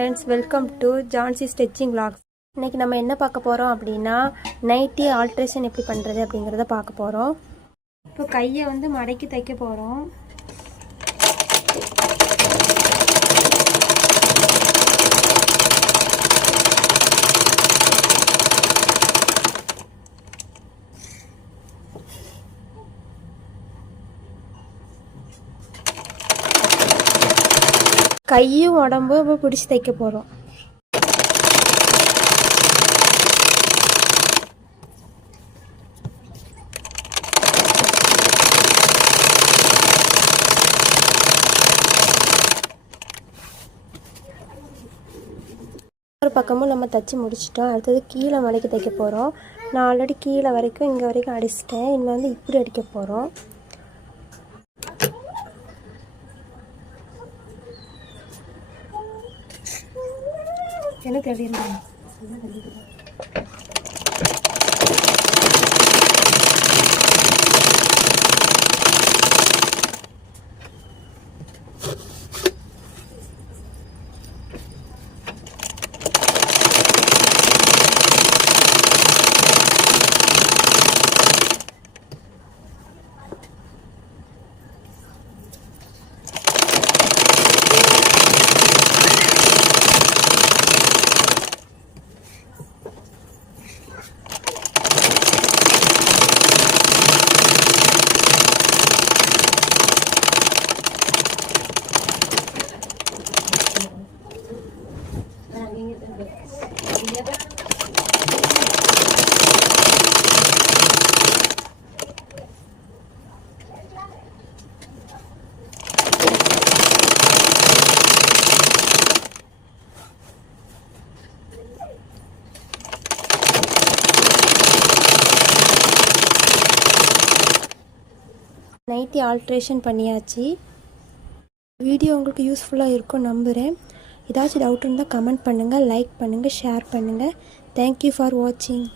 Friends welcome to Jhansi stitching lakhs இன்னைக்கு நம்ம என்ன பார்க்க போகிறோம் அப்படின்னா நைட்டி ஆல்ட்ரேஷன் எப்படி பண்ணுறது அப்படிங்கிறத பார்க்க போகிறோம் இப்போ கையை வந்து மடக்கி தைக்க போகிறோம் கையும் உடம்பும் இப்போ பிடிச்சி தைக்க போகிறோம் ஒரு பக்கமும் நம்ம தைச்சி முடிச்சிட்டோம். அடுத்தது கீழே மடக்கி தைக்க போகிறோம் நான் ஆல்ரெடி கீழே வரைக்கும் இங்கே வரைக்கும் அடிச்சிட்டேன். இன்னும் வந்து இப்படி அடிக்க போகிறோம் என்ன இருந்தாங்க நைட்டி ஆல்ட்ரேஷன் பண்ணியாச்சு. வீடியோ உங்களுக்கு யூஸ்ஃபுல்லாக இருக்கும் நம்புகிறேன் ஏதாச்சும் டவுட் இருந்தால் கமெண்ட் பண்ணுங்கள் லைக் பண்ணுங்கள் ஷேர் பண்ணுங்கள் தேங்க்யூ ஃபார் வாட்சிங்